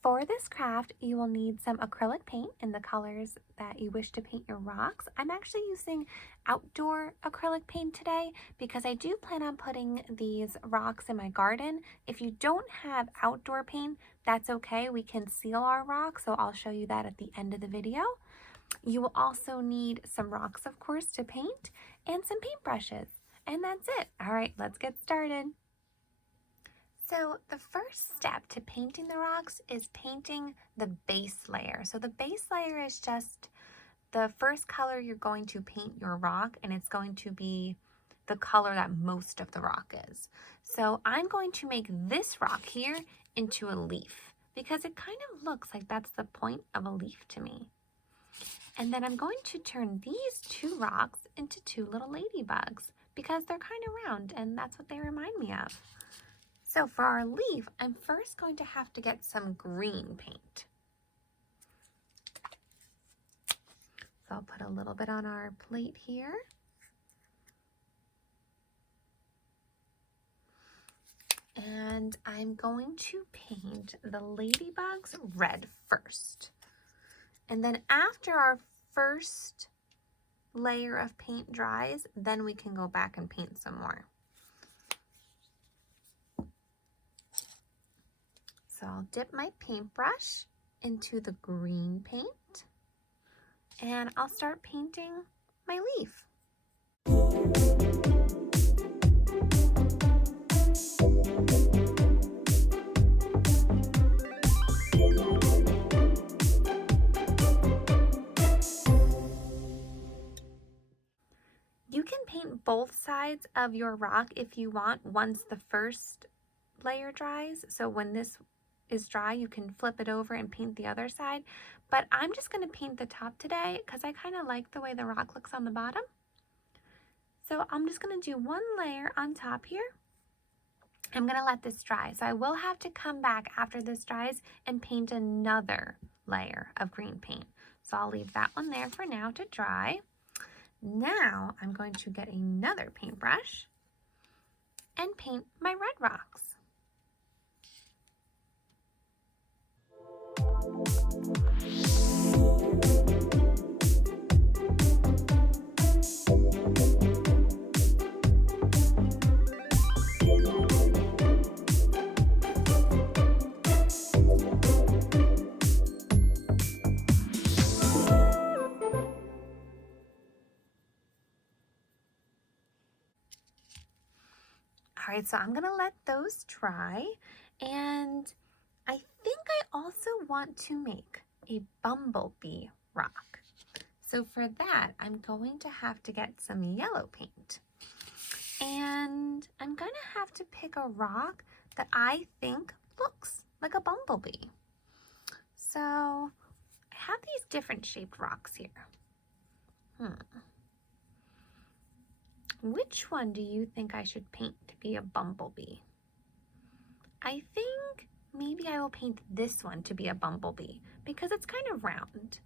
For this craft, you will need some acrylic paint in the colors that you wish to paint your rocks. I'm actually using outdoor acrylic paint today because I do plan on putting these rocks in my garden. If you don't have outdoor paint, that's okay. We can seal our rocks, so I'll show you that at the end of the video. You will also need some rocks, of course, to paint and some paintbrushes. And that's it. All right, let's get started. So the first step to painting the rocks is painting the base layer. So the base layer is just the first color you're going to paint your rock, and it's going to be the color that most of the rock is. So I'm going to make this rock here into a leaf because it kind of looks like that's the point of a leaf to me. And then I'm going to turn these two rocks into two little ladybugs because they're kind of round and that's what they remind me of. So for our leaf, I'm first going to have to get some green paint. So I'll put a little bit on our plate here. And I'm going to paint the ladybugs red first. And then after our first layer of paint dries, then we can go back and paint some more. So I'll dip my paintbrush into the green paint and I'll start painting my leaf. You can paint both sides of your rock if you want once the first layer dries. So when this is dry, you can flip it over and paint the other side. But I'm just going to paint the top today because I kind of like the way the rock looks on the bottom. So I'm just going to do one layer on top here. I'm going to let this dry. So I will have to come back after this dries and paint another layer of green paint. So I'll leave that one there for now to dry. Now I'm going to get another paintbrush and paint my red rocks. All right, so I'm gonna let those dry, and I think I also want to make a bumblebee rock. So for that, I'm going to have to get some yellow paint. And I'm gonna have to pick a rock that I think looks like a bumblebee. So I have these different shaped rocks here. Which one do you think I should paint to be a bumblebee? I think maybe I will paint this one to be a bumblebee because it's kind of round.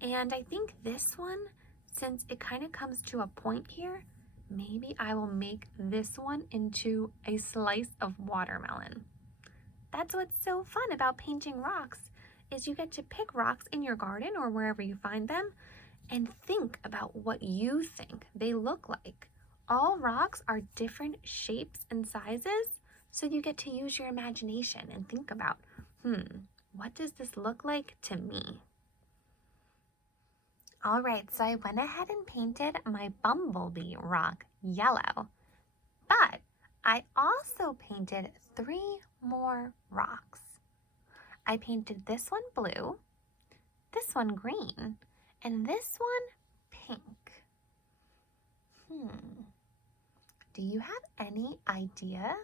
And I think this one, since it kind of comes to a point here, maybe I will make this one into a slice of watermelon. That's what's so fun about painting rocks, is you get to pick rocks in your garden or wherever you find them and think about what you think they look like. All rocks are different shapes and sizes, so you get to use your imagination and think about, what does this look like to me? All right, so I went ahead and painted my bumblebee rock yellow, but I also painted 3 more rocks. I painted this one blue, this one green, and this one pink. Do you have any idea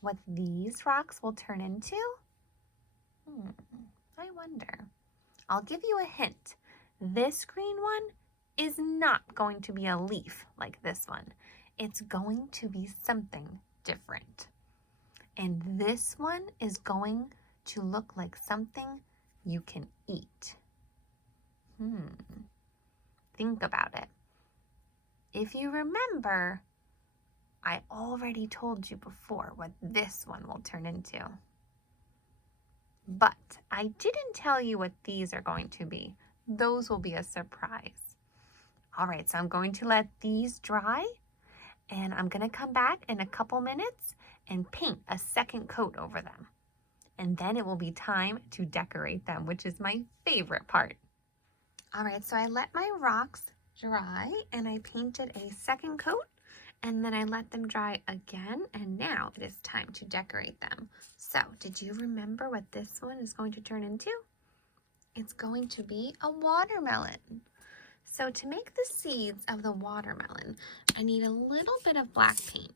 what these rocks will turn into? I wonder. I'll give you a hint. This green one is not going to be a leaf like this one. It's going to be something different. And this one is going to look like something you can eat. Think about it. If you remember, I already told you before what this one will turn into. But I didn't tell you what these are going to be. Those will be a surprise. All right, so I'm going to let these dry, and I'm going to come back in a couple minutes and paint a second coat over them. And then it will be time to decorate them, which is my favorite part. All right, so I let my rocks dry and I painted a second coat, and then I let them dry again, and now it is time to decorate them. So did you remember what this one is going to turn into? It's going to be a watermelon. So to make the seeds of the watermelon, I need a little bit of black paint.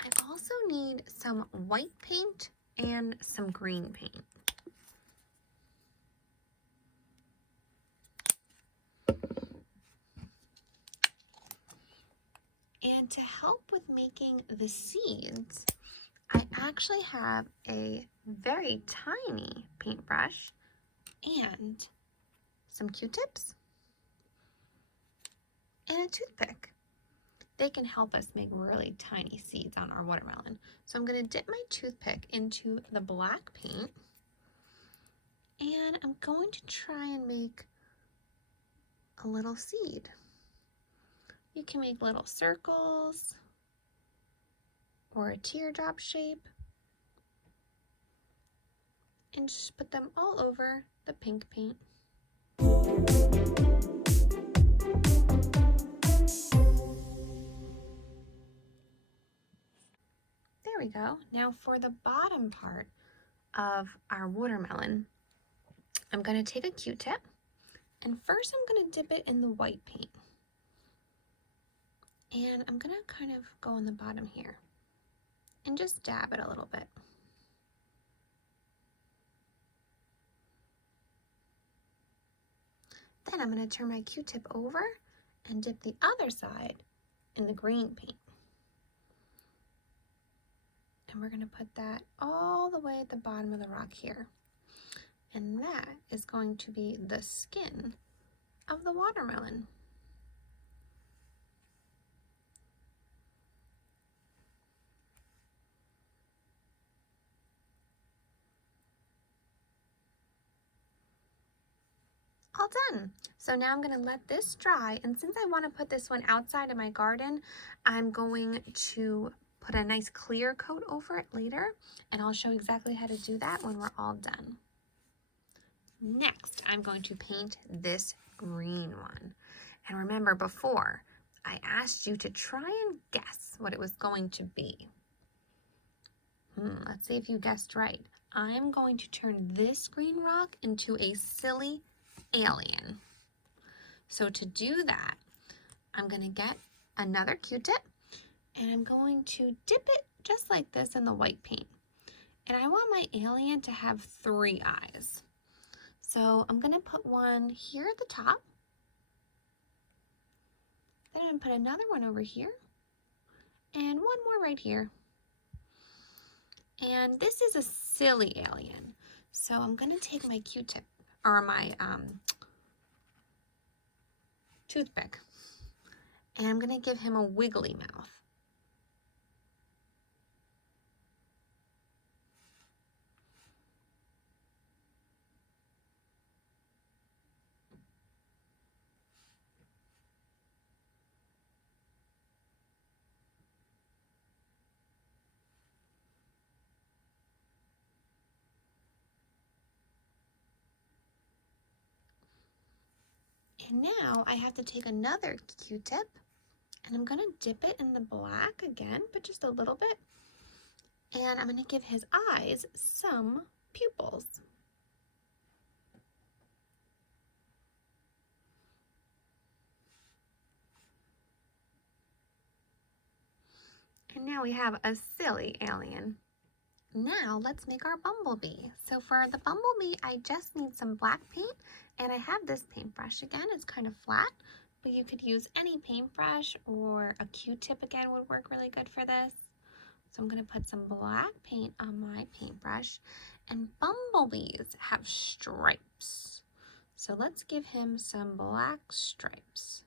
I also need some white paint and some green paint. And to help with making the seeds, I actually have a very tiny paintbrush and some Q-tips and a toothpick. They can help us make really tiny seeds on our watermelon. So I'm going to dip my toothpick into the black paint, and I'm going to try and make a little seed. You can make little circles or a teardrop shape and just put them all over the pink paint. There we go. Now for the bottom part of our watermelon, I'm going to take a Q-tip, and first I'm going to dip it in the white paint. And I'm going to kind of go on the bottom here and just dab it a little bit. Then I'm going to turn my Q-tip over and dip the other side in the green paint. And we're going to put that all the way at the bottom of the rock here. And that is going to be the skin of the watermelon. All done. So now I'm going to let this dry, and since I want to put this one outside in my garden, I'm going to put a nice clear coat over it later, and I'll show exactly how to do that when we're all done. Next, I'm going to paint this green one. And remember, before, I asked you to try and guess what it was going to be. Let's see if you guessed right. I'm going to turn this green rock into a silly alien. So to do that, I'm going to get another Q-tip, and I'm going to dip it just like this in the white paint. And I want my alien to have 3 eyes. So I'm going to put one here at the top. Then I'm going to put another one over here, and one more right here. And this is a silly alien. So I'm going to take my Q-tip, or my toothpick, and I'm going to give him a wiggly mouth. And now I have to take another Q-tip, and I'm going to dip it in the black again, but just a little bit. And I'm going to give his eyes some pupils. And now we have a silly alien. Now let's make our bumblebee. So for the bumblebee, I just need some black paint, and I have this paintbrush. Again, it's kind of flat, but you could use any paintbrush, or a Q-tip again would work really good for this. So I'm going to put some black paint on my paintbrush, and bumblebees have stripes. So let's give him some black stripes.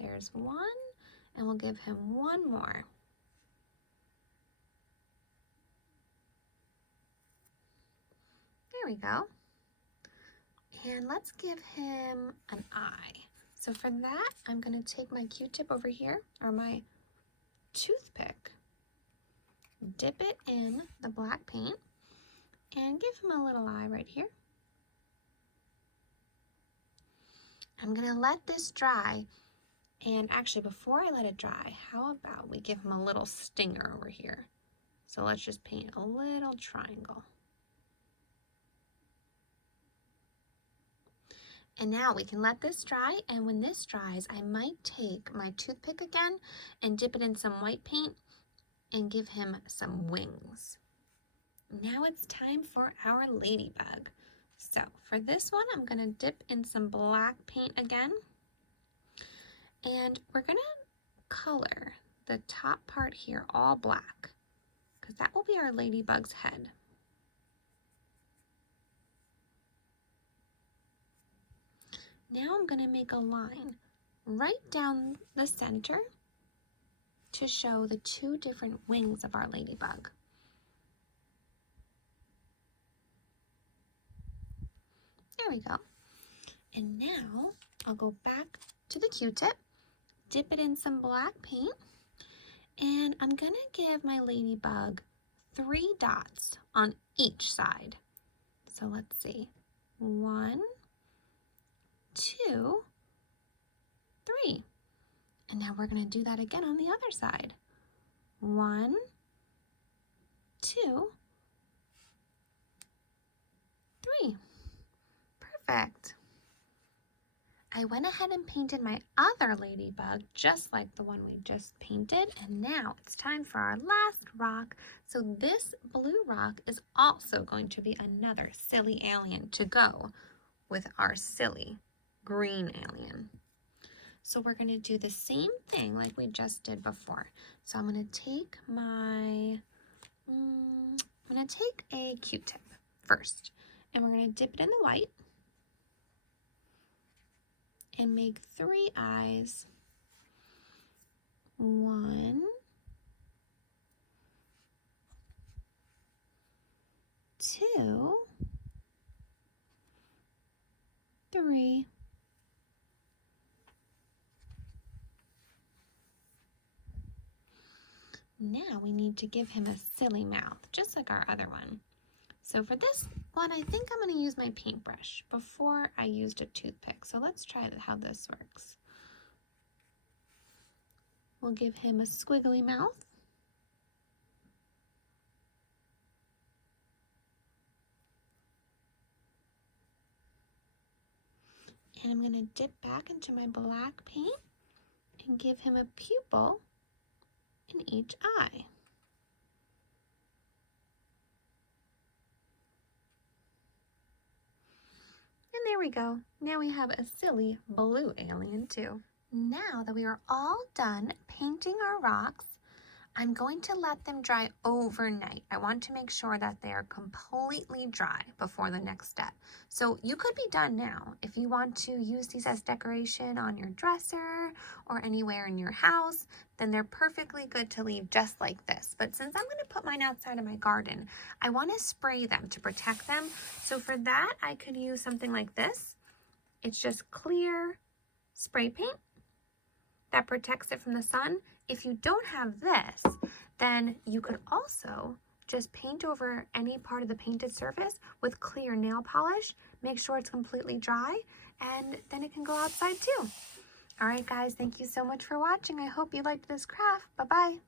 There's one, And we'll give him one more. There we go. And let's give him an eye. So for that, I'm going to take my Q-tip over here, or my toothpick, dip it in the black paint, and give him a little eye right here. I'm going to let this dry, and actually before I let it dry, how about we give him a little stinger over here? So let's just paint a little triangle. And now we can let this dry, and when this dries, I might take my toothpick again and dip it in some white paint and give him some wings. Now it's time for our ladybug. So for this one, I'm gonna dip in some black paint again, and we're gonna color the top part here all black, because that will be our ladybug's head. Now I'm going to make a line right down the center to show the two different wings of our ladybug. There we go. And now I'll go back to the Q-tip, dip it in some black paint, and I'm going to give my ladybug 3 dots on each side. So let's see. 1, 2, 3. And now we're going to do that again on the other side. 1, 2, 3. Perfect. I went ahead and painted my other ladybug just like the one we just painted, and now it's time for our last rock. So this blue rock is also going to be another silly alien to go with our silly green alien. So we're going to do the same thing like we just did before. So I'm going to take a Q-tip first, and we're going to dip it in the white and make 3 eyes. 1, 2, 3. Now we need to give him a silly mouth, just like our other one. So for this one, I think I'm going to use my paintbrush before I used a toothpick. So let's try how this works. We'll give him a squiggly mouth. And I'm going to dip back into my black paint and give him a pupil in each eye. And there we go. Now we have a silly blue alien too. Now that we are all done painting our rocks, I'm going to let them dry overnight. I want to make sure that they are completely dry before the next step. So you could be done now. If you want to use these as decoration on your dresser or anywhere in your house, then they're perfectly good to leave just like this. But since I'm going to put mine outside in my garden, I want to spray them to protect them. So for that, I could use something like this. It's just clear spray paint that protects it from the sun. If you don't have this, then you could also just paint over any part of the painted surface with clear nail polish. Make sure it's completely dry, and then it can go outside too. All right, guys, thank you so much for watching. I hope you liked this craft. Bye-bye.